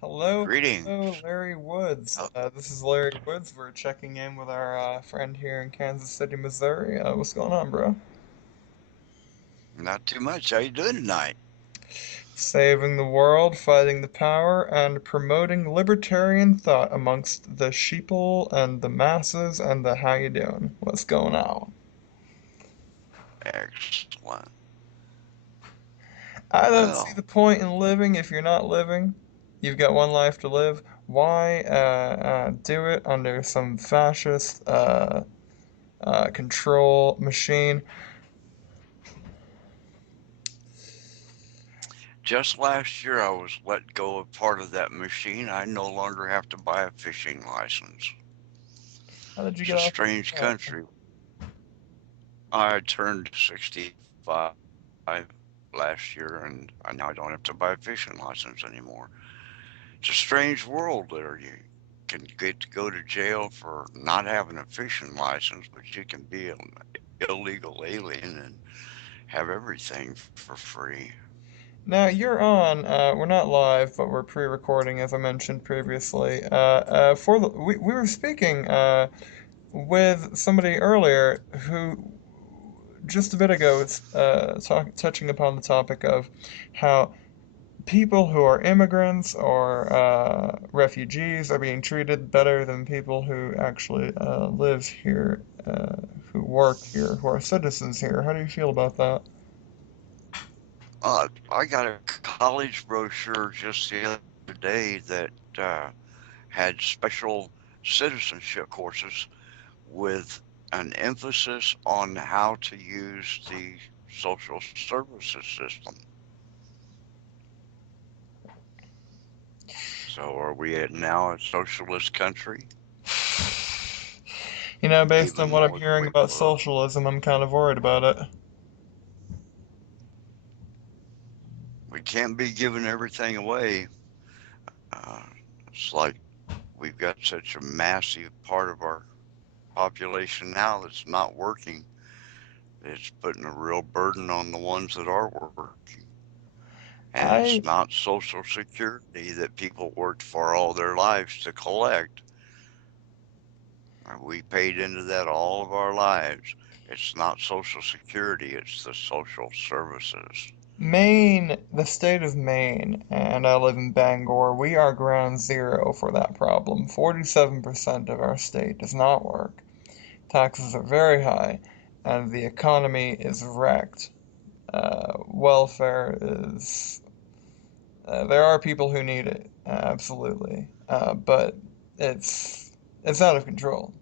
Hello, hello, Greetings. Larry Woods. Oh, This is Larry Woods. We're checking in with our friend here in Kansas City, Missouri. What's going on, bro? not too much. How you doing tonight? Saving the world, fighting the power, and promoting libertarian thought amongst the sheeple and the masses and the how you doing? What's going on? Excellent. I don't see the Well, point in living if you're not living. You've got one life to live. Why do it under some fascist control machine? just last year I was let go of part of that machine. I no longer have to buy a fishing license. How did you It's get a off of strange that? country. I turned 65 last year and I now don't have to buy a fishing license anymore. It's a strange world there. You can get to go to jail for not having a fishing license, but you can be an illegal alien and have everything for free. Now you're on. We're not live, but we're pre-recording, as I mentioned previously. We were speaking with somebody earlier who just a bit ago was touching upon the topic of how people who are immigrants or refugees are being treated better than people who actually live here, who work here, who are citizens here. How do you feel about that? I got a college brochure just the other day that uh, had special citizenship courses with an emphasis on how to use the social services system. So, are we at now a socialist country? You know, based on Even what I'm though hearing we about were, socialism, I'm kind of worried about it. we can't be giving everything away. Uh, it's like we've got such a massive part of our population now that's not working. It's putting a real burden on the ones that are working. And it's I not Social Security that people worked for all their lives to collect. We paid into that all of our lives. It's not Social Security, it's the social services. Maine, the state of Maine, and I live in Bangor, we are ground zero for that problem. 47% of our state does not work. Taxes are very high, and the economy is wrecked. Welfare is. There are people who need it, absolutely, but it's out of control.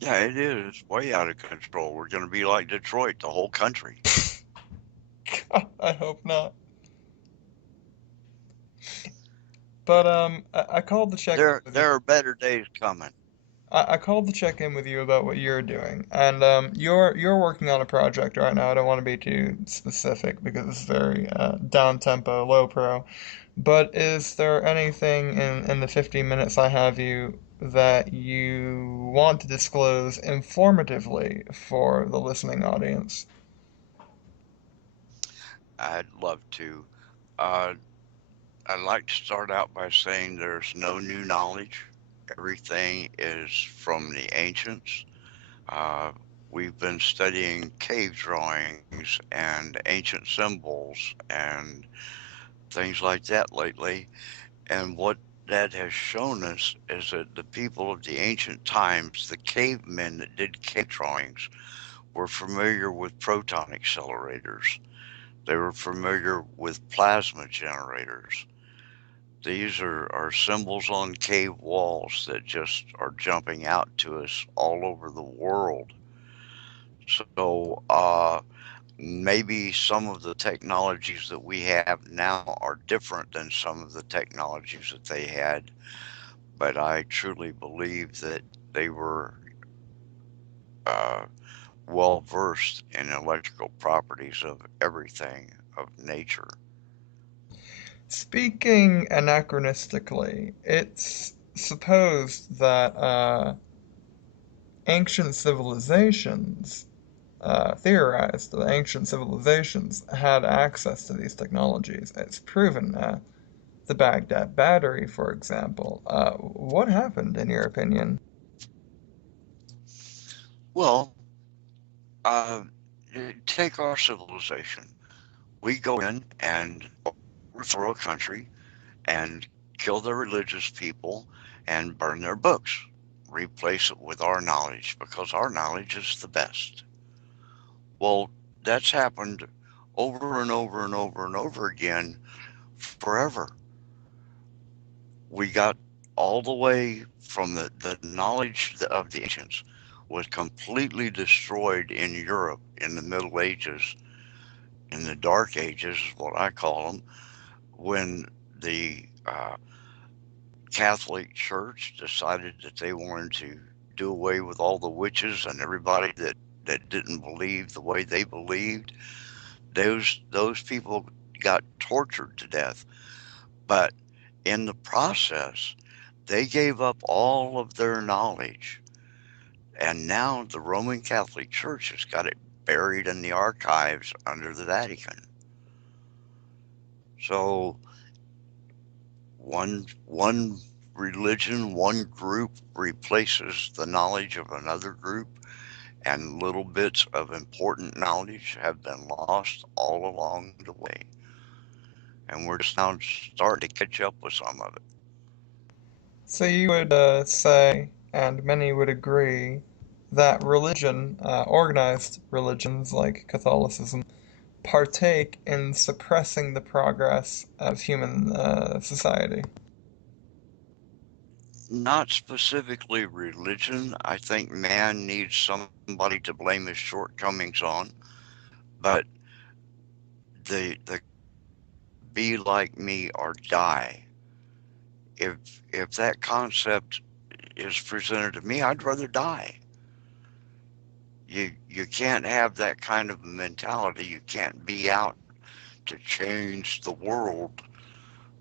Yeah, it is way out of control. We're going to be like Detroit, the whole country. God, I hope not. But I called to check in There, with you. there are better days coming. I called to check in with you about what you're doing, and you're working on a project right now. I don't want to be too specific because it's very down tempo, low pro. But is there anything in the 15 minutes I have you that you want to disclose informatively for the listening audience? I'd love to. Uh, I'd like to start out by saying there's no new knowledge. Everything is from the ancients. Uh, we've been studying cave drawings and ancient symbols and things like that lately. And what that has shown us is that the people of the ancient times, the cavemen that did cave drawings, were familiar with proton accelerators. They were familiar with plasma generators. These are symbols on cave walls that just are jumping out to us all over the world. So maybe some of the technologies that we have now are different than some of the technologies that they had, but I truly believe that they were uh, well versed in electrical properties of everything of nature. Speaking anachronistically, it's supposed that ancient civilizations theorized that ancient civilizations had access to these technologies. It's proven now. the Baghdad Battery, for example. What happened, in your opinion? Well, uh, take our civilization. We go in and overthrow a country and kill the religious people and burn their books, replace it with our knowledge because our knowledge is the best. Well, that's happened over and over and over and over again forever. We got all the way from the knowledge of the ancients was completely destroyed in Europe in the Middle Ages, in the Dark Ages, is what I call them, when the Catholic Church decided that they wanted to do away with all the witches and everybody that didn't believe the way they believed. Those people got tortured to death. But in the process, they gave up all of their knowledge. And now the Roman Catholic Church has got it buried in the archives under the Vatican. So one religion, one group replaces the knowledge of another group, and little bits of important knowledge have been lost all along the way. And we're just now starting to catch up with some of it. So you would say, and many would agree, that religion, organized religions like Catholicism, partake in suppressing the progress of human society. Not specifically religion. I think man needs somebody to blame his shortcomings on, but the be like me or die. If if that concept is presented to me, I'd rather die. You can't have that kind of mentality. You can't be out to change the world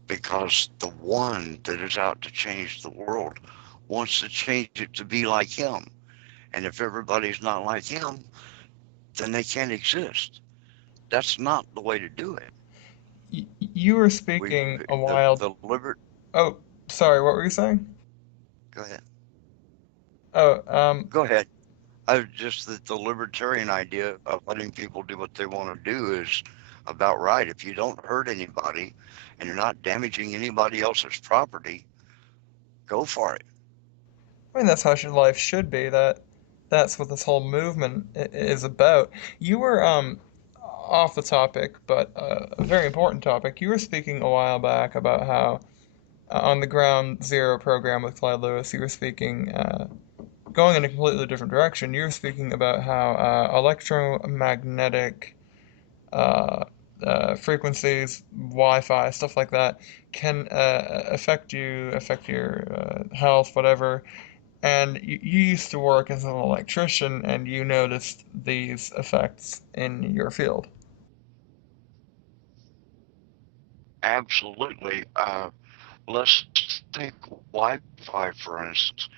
because the one that is out to change the world wants to change it to be like him. And if everybody's not like him, then they can't exist. That's not the way to do it. You were We speaking a the while. the liber Oh, sorry, what were you saying? Go ahead. Oh, Go ahead. I just that the libertarian idea of letting people do what they want to do is about right. If you don't hurt anybody and you're not damaging anybody else's property, go for it. I mean, that's how life should be. That's what this whole movement is about. You were off the topic, but a very important topic. You were speaking a while back about how on the Ground Zero program with Clyde Lewis, you were speaking going in a completely different direction. You were speaking about how electromagnetic uh, frequencies, Wi-Fi, stuff like that, can affect you, affect your health, whatever. And you used to work as an electrician, and you noticed these effects in your field. Absolutely. Let's take Wi-Fi for instance.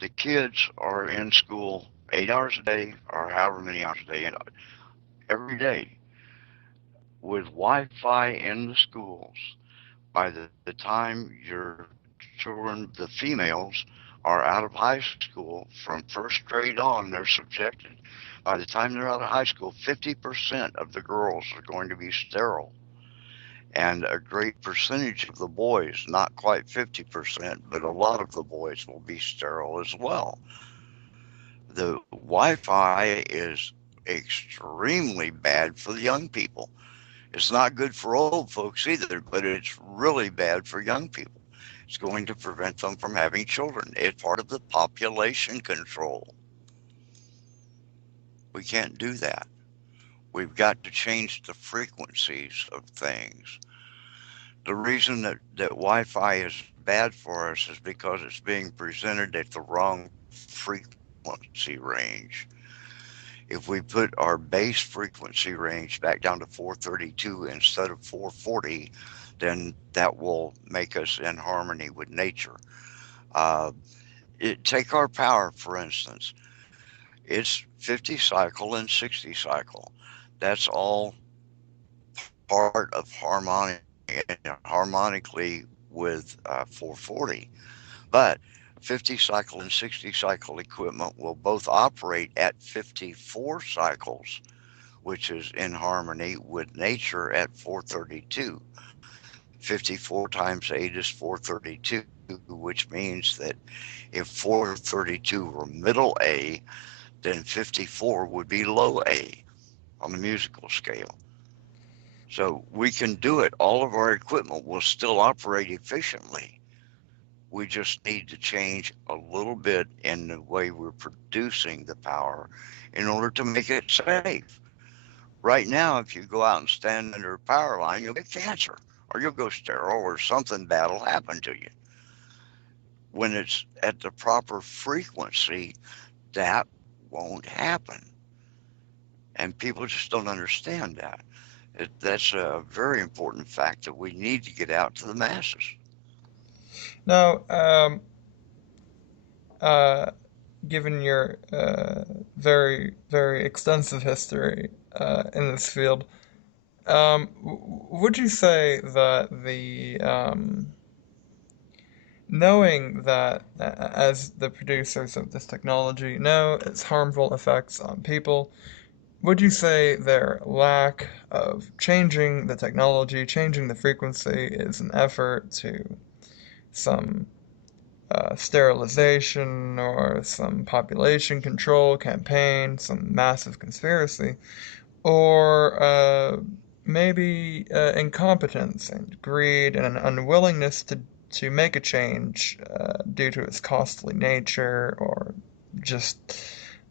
The kids are in school 8 hours a day or however many hours a day, every day with Wi-Fi in the schools. By the time your children, the females, are out of high school, from first grade on, they're subjected. By the time they're out of high school, 50% of the girls are going to be sterile. And a great percentage of the boys, not quite 50%, but a lot of the boys will be sterile as well. The Wi Fi is extremely bad for the young people. It's not good for old folks either, but it's really bad for young people. It's going to prevent them from having children. It's part of the population control. We can't do that. We've got to change the frequencies of things. The reason that Wi Fi is bad for us is because it's being presented at the wrong frequency range. If we put our base frequency range back down to 432 instead of 440, then that will make us in harmony with nature. Uh, take our power, for instance. It's 50 cycle and 60 cycle. That's all part of harmonics. harmonically with 440. But 50 cycle and 60 cycle equipment will both operate at 54 cycles, which is in harmony with nature at 432. 54 times 8 is 432, which means that if 432 were middle A, then 54 would be low A on the musical scale. So we can do it. All of our equipment will still operate efficiently. We just need to change a little bit in the way we're producing the power in order to make it safe. Right now, if you go out and stand under a power line, you'll get cancer or you'll go sterile or something bad will happen to you. When it's at the proper frequency, that won't happen. And people just don't understand that. That's a very important fact that we need to get out to the masses. Now, uh, given your very, very extensive history in this field, would you say that knowing that as the producers of this technology know its harmful effects on people, would you say their lack of changing the technology, changing the frequency, is an effort to some sterilization or some population control campaign, some massive conspiracy, or maybe incompetence and greed and an unwillingness to make a change due to its costly nature, or just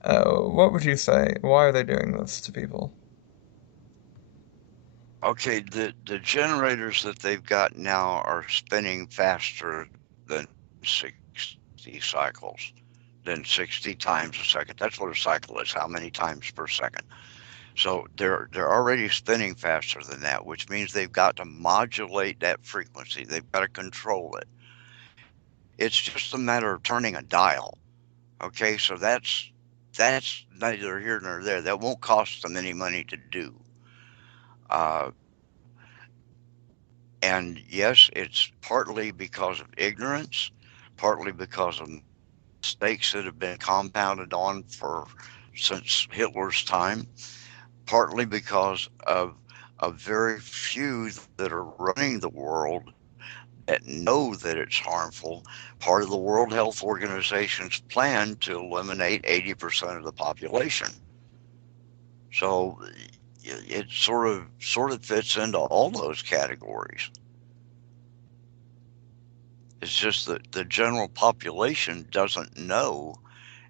what would you say? Why are they doing this to people? Okay, the generators that they've got now are spinning faster than 60 cycles, than 60 times a second. That's what a cycle is, how many times per second. So they're already spinning faster than that, which means they've got to modulate that frequency. They've got to control it. It's just a matter of turning a dial. Okay, so that's neither here nor there. That won't cost them any money to do. Uh, and yes, it's partly because of ignorance, partly because of mistakes that have been compounded on for since Hitler's time, partly because of very few that are running the world that know that it's harmful. Part of the World Health Organization's plan to eliminate 80% of the population. So it sort of fits into all those categories. It's just that the general population doesn't know,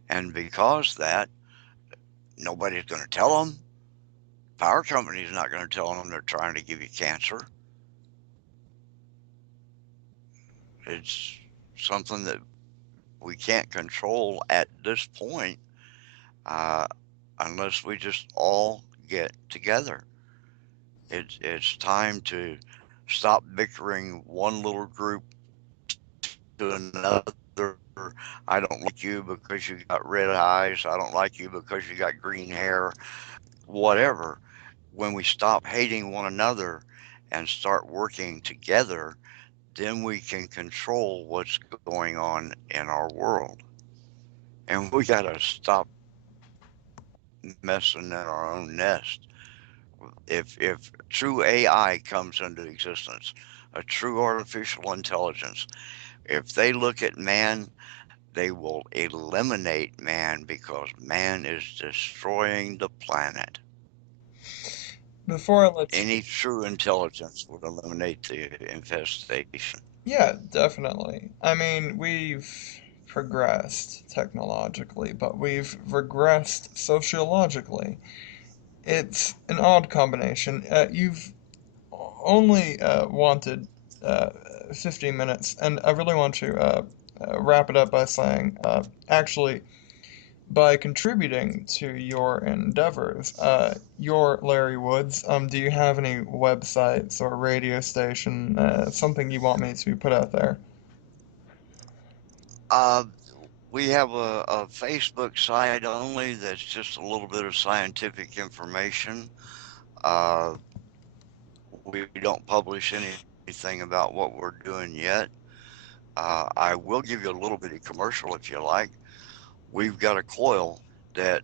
and because that, nobody's going to tell them. Power company's not going to tell them they're trying to give you cancer. It's something that we can't control at this point uh, unless we just all get together. It's time to stop bickering one little group to another. I don't like you because you got red eyes. I don't like you because you got green hair. Whatever. When we stop hating one another and start working together, then we can control what's going on in our world. And we got to stop messing in our own nest. If true AI comes into existence, a true artificial intelligence, if they look at man, they will eliminate man because man is destroying the planet. Before I let you, Any true intelligence would eliminate the infestation. yeah, definitely. I mean, we've progressed technologically, but we've regressed sociologically. It's an odd combination. You've only wanted uh, 15 minutes, and I really want to wrap it up by saying, actually, by contributing to your endeavors, you're Larry Woods. Do you have any websites or radio station, something you want me to put out there? Uh, we have a Facebook site only that's just a little bit of scientific information. Uh, we don't publish anything anything about what we're doing yet. I will give you a little bitty commercial if you like. We've got a coil that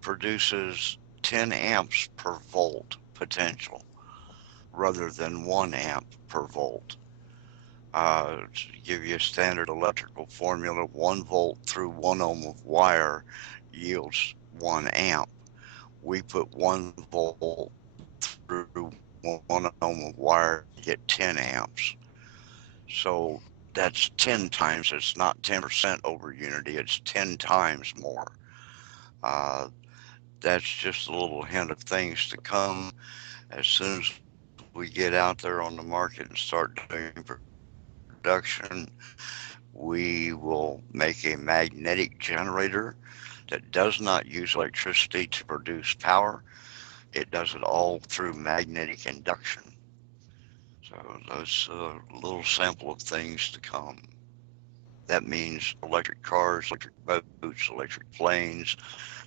produces 10 amps per volt potential rather than 1 amp per volt. To give you a standard electrical formula, 1 volt through 1 ohm of wire yields 1 amp. We put 1 volt through 1 ohm of wire to get 10 amps. So that's 10 times, it's not 10% over unity, it's 10 times more. Uh, that's just a little hint of things to come as soon as we get out there on the market and start doing production. We will make a magnetic generator that does not use electricity to produce power. It does it all through magnetic induction. So that's a little sample of things to come. That means electric cars, electric boats, electric planes,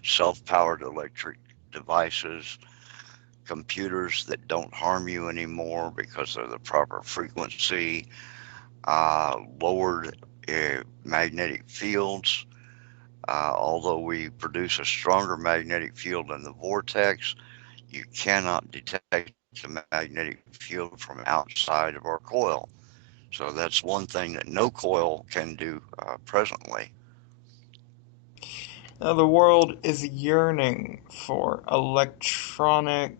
self-powered electric devices, computers that don't harm you anymore because of the proper frequency, lowered magnetic fields. Although we produce a stronger magnetic field in the vortex, you cannot detect the magnetic field from outside of our coil. So that's one thing that no coil can do presently. The world is yearning for electronic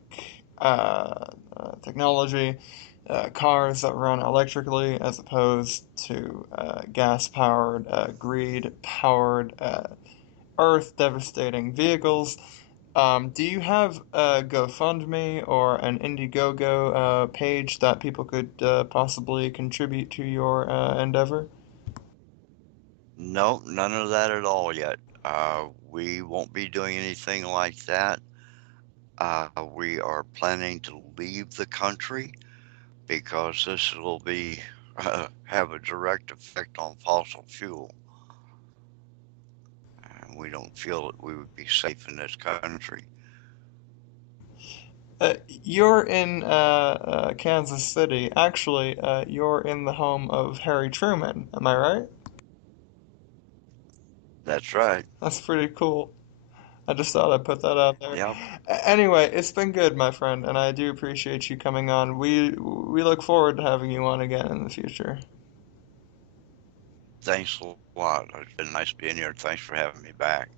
technology, cars that run electrically as opposed to gas-powered, greed-powered, earth-devastating vehicles. Do you have a GoFundMe or an Indiegogo page that people could possibly contribute to your endeavor? No, none of that at all yet. We won't be doing anything like that. We are planning to leave the country because this will be have a direct effect on fossil fuel, and we don't feel that we would be safe in this country. You're in Kansas City. Actually, you're in the home of Harry Truman. Am I right? That's right. That's pretty cool. I just thought I'd put that out there. Yep. Anyway, it's been good, my friend, and I do appreciate you coming on. We look forward to having you on again in the future. Thanks a lot. It's been nice being here. Thanks for having me back.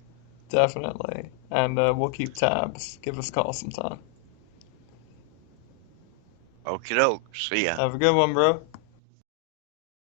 Definitely. And we'll keep tabs. Give us a call sometime. Okie doke. See ya. Have a good one, bro.